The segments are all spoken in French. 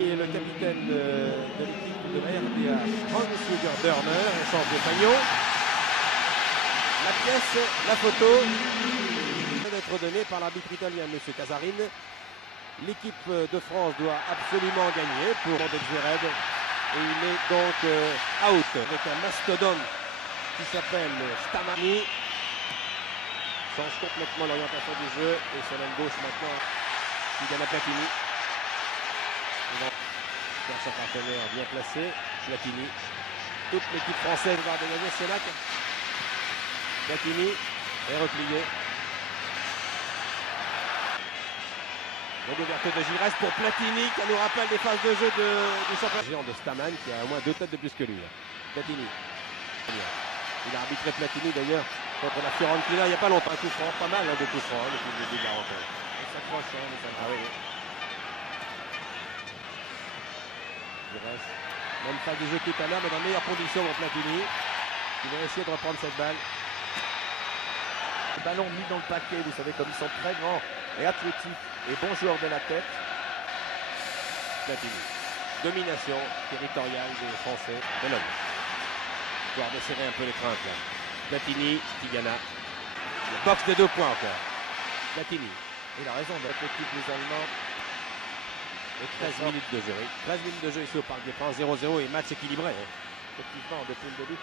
Et le capitaine de l'équipe de la RDH, Hans-Jürgen Börner, échange de maillot. La pièce, la photo, vient d'être donnée par l'arbitre italien, M. Casarine. L'équipe de France doit absolument gagner pour Zverev. Et il est donc out avec un mastodonte qui s'appelle Stamani. Change complètement l'orientation du jeu et sur l'aile gauche maintenant, Tigana Platini. Son partenaire bien placé, Platini. Toute l'équipe française va dégager Sénac. Platini est replié. L'ouverture de Gires pour Platini qui nous rappelle des phases de jeu du championnat de Staman qui a au moins 2 têtes de plus que lui. Platini. Il a arbitré Platini d'ailleurs contre la Fiorentina il n'y a pas longtemps. Un coup franc, pas mal de coups francs depuis le début de la rencontre. Il s'accroche, Ah oui. Même phase du jeu tout à l'heure, mais dans de meilleures conditions pour Platini. Il va essayer de reprendre cette balle. Le ballon mis dans le paquet, vous savez, comme ils sont très grands et athlétiques et bons joueurs de la tête. Platini. Domination territoriale des Français de l'homme. Histoire de serrer un peu les craintes là. Platini, Tigana. Le box de 2 points encore. Platini. Il a raison, l'athlétique des Allemands. Et 13 minutes de jeu. 13 minutes de jeu ici au Parc des Princes, 0-0 et match équilibré. Effectivement, depuis le début.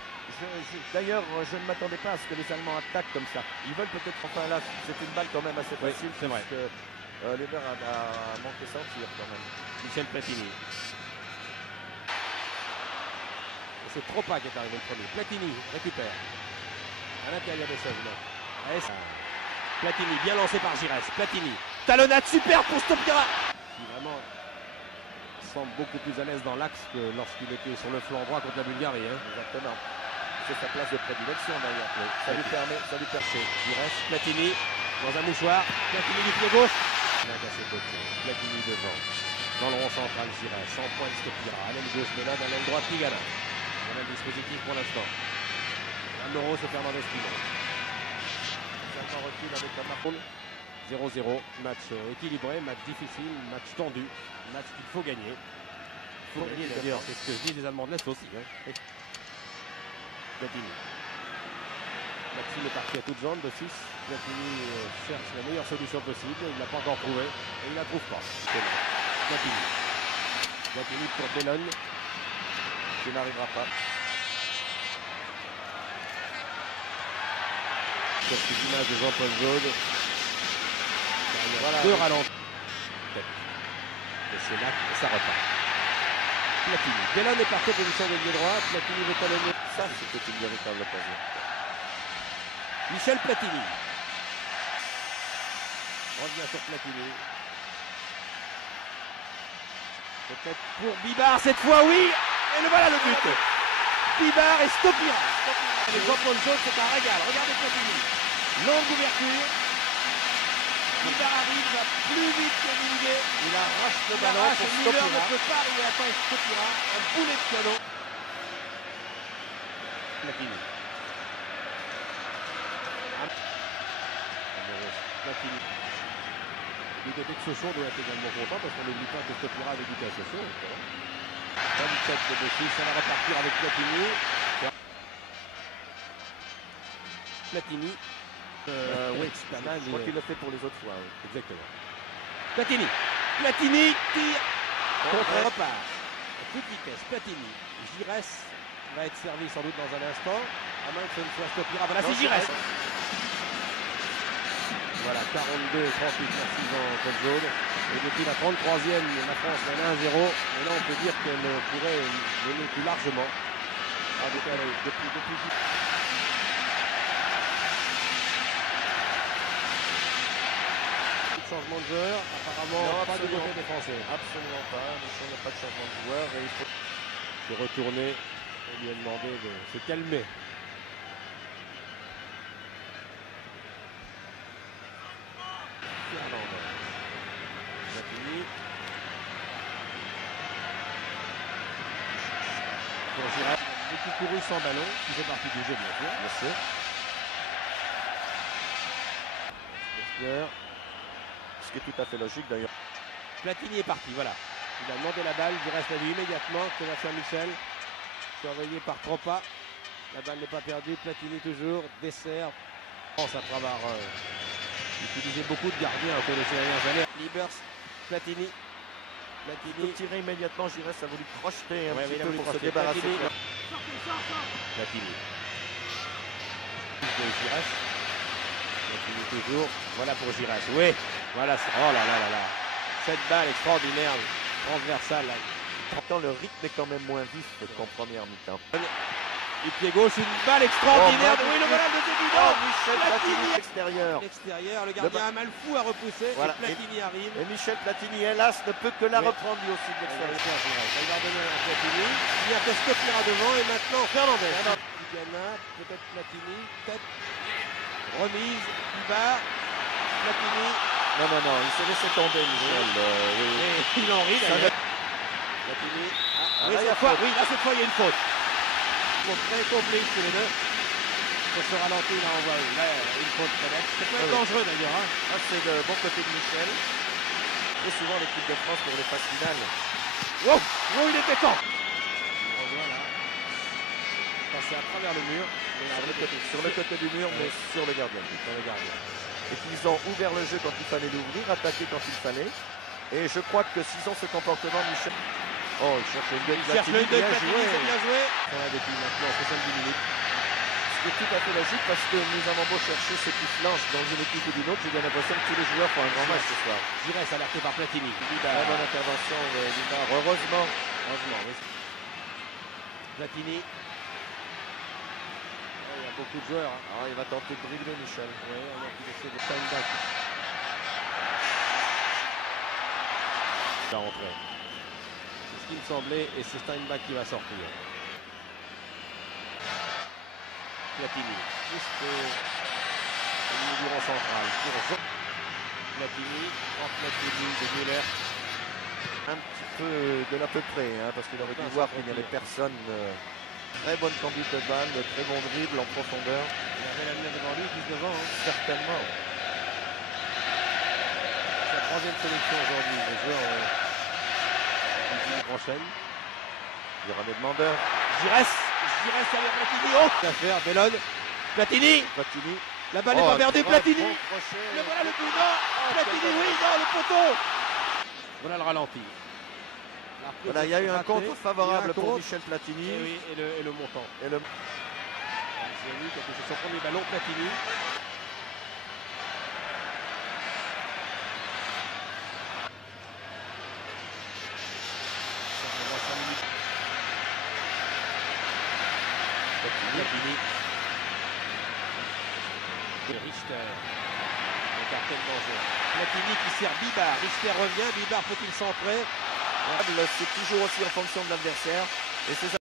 D'ailleurs, je ne m'attendais pas à ce que les Allemands attaquent comme ça. Ils veulent peut-être, enfin là, c'est une balle quand même assez facile. C'est vrai. Leber a manqué son tir quand même. Michel Platini. C'est Tropa qui est arrivé le premier. Platini récupère. À l'intérieur des choses. Platini, bien lancé par Gires. Platini. Talonnade super pour Stopira. Qui vraiment semble beaucoup plus à l'aise dans l'axe que lorsqu'il était sur le flanc droit contre la Bulgarie. Exactement. C'est sa place de prédilection d'ailleurs. Oui. Ça lui permet. Gires, Platini dans un mouchoir. Platini du pied gauche. Platini devant. Dans le rond central, Gires. Sans point de Stopira. À l'aile gauche, mais là dans l'aile droite, Tigana. Voilà le dispositif pour l'instant. Amoro, c'est Fernandez Pino. Seulement recul avec la Marcon. 0-0, match équilibré, match difficile, match tendu, match qu'il faut gagner. Il faut gagner d'ailleurs, c'est ce que disent les Allemands de l'Est aussi. Platini. Platini est parti à toutes jambes de 6. Platini cherche la meilleure solution possible, il ne l'a pas encore trouvé et il ne la trouve pas. Platini. Platini pour Bellone. Qui n'arrivera pas. Sur cette image de Jean-Paul Jaude. Voilà. 2 ralentis. Et c'est là que ça repart. Platini. Bellone est parti en position de lieu droit. Platini veut talonner. Ça, c'était une véritable occasion. Michel Platini. Revient sur Platini. Peut-être pour Bibard cette fois, oui. Et le voilà le but. Bibard et Stopira. Les Jean-Paul Jaude, c'est un régal. Regardez Platini. Longue ouverture. Bibard arrive, va plus vite que Millet. Il arrache le ballon pour Müller Stopira. ne peut pas arriver à temps et Stopira. Un boulet de canon. Platini. Platini. L'idée de Sochon doit être également content parce qu'on n'oublie pas que Stopira avait dit à Sochon. 27 de Bessus, ça va repartir avec Platini. Platini. Oui, Staman. je crois qu'il le fait pour les autres fois. Oui. Exactement. Platini. Platini tire. Contre repart. À toute vitesse. Platini. Gires va être servi sans doute dans un instant. À moins que ce ne soit Stopira. Voilà, c'est Gires. Voilà, 42 et 38, merci Jean-Paul Jaude. Et depuis la 33e, la France mène 1-0. Et là, on peut dire qu'elle pourrait mener plus largement. Ah, depuis changement de joueur, apparemment Non, pas du côté des Français. Absolument pas. Il n'y a pas de changement de joueur. Et il faut Se retourner et lui a demandé de se calmer. Platini. Pour Gires, beaucoup couru sans ballon, qui fait partie du jeu bien sûr. bien sûr. Kessler. Ce qui est tout à fait logique d'ailleurs. Platini est parti, voilà. Il a demandé la balle, il reste à lui immédiatement. Sébastien Michel, surveillé par Tropa. La balle n'est pas perdue, Platini toujours, dessert. France après avoir utilisé beaucoup de gardiens au cours de ces dernières années. Libers, Platini. Platini tiré immédiatement, Giresse a voulu crocheter un petit peu pour se crocheter. débarrasser. Platini. De Giresse. Platini toujours. Voilà pour Giresse. Oui, voilà. Oh là là là là. Cette balle extraordinaire, transversale. Pourtant, le rythme est quand même moins vif qu'en première mi-temps. Du pied gauche, une balle extraordinaire. Oh, oui, le voilà le début. Oh, Michel Platini extérieur. L'extérieur, le gardien a mal fou à repousser. Voilà. Et Platini arrive. Et Michel Platini, hélas, ne peut que la reprendre lui aussi de l'extérieur. Il va redonner à Platini. Il y a Pesco qui ira devant et maintenant Fernandez. Tigana, peut-être Platini, tête, remise, Ibar, Platini. Non, non, non, il s'est laissé tomber, Michel. Oui. Et il en rit d'ailleurs. Platini. Ah, oui, cette fois, il y a une faute. Ils sont très complices tous les deux. Pour ce ralenti, il en envoie une. Là, une faute très nette. Ça peut être dangereux d'ailleurs. Hein. Ah, c'est le bon côté de Michel. Et souvent l'équipe de France pour les phases finales. Wow, wow, il était temps. Voilà. Passé à travers le mur. Sur le côté du mur, mais sur le gardien. Et qu'ils ont ouvert le jeu quand il fallait l'ouvrir, attaqué quand il fallait. Et je crois que s'ils ont ce comportement, Michel... Oh, il cherche une gueule Platini, c'est bien joué. On a depuis maintenant 70 minutes. Ce qui est tout à fait logique parce que nous avons beau chercher ceux qui flanchent dans une équipe ou d'une autre, j'ai bien l'impression que tous les joueurs font un grand match ce soir. Giresse alerté par Platini. Très bonne intervention de Libar, heureusement. Oui. Platini. Il y a beaucoup de joueurs. Hein. Alors, il va tenter de dribbler Michel. Oui, on a pu laisser de Steinbach. Il va rentrer. C'est ce qui me semblait et c'est Steinbach qui va sortir. Platini, juste au milieu du rang central. Platini, entre Platini de Müller. Un petit peu de l'à peu près, hein, parce qu'il aurait dû voir qu'il n'y avait personne. Très bonne conduite de balle, très bon dribble en profondeur. Il avait la devant lui, 19 ans. Hein. Certainement. Sa troisième sélection aujourd'hui. Les joueurs enchaînent. Il y aura des demandeurs. Giresse avec Platini. Oh, l'affaire, Bellone. Platini. La balle n'est pas perdue, Platini. Le voilà le but. Non, Platini, oui, non, le poteau. Voilà le ralenti. Voilà, il y a eu un contre favorable pour Michel Platini. Et oui, et le montant. Et le... Ziani qui a touché son premier ballon, Platini. Platini. Richter. Écarté de danger. Platini qui sert Bibar. Richter revient. Bibar peut-il centrer? C'est toujours aussi en fonction de l'adversaire. Et c'est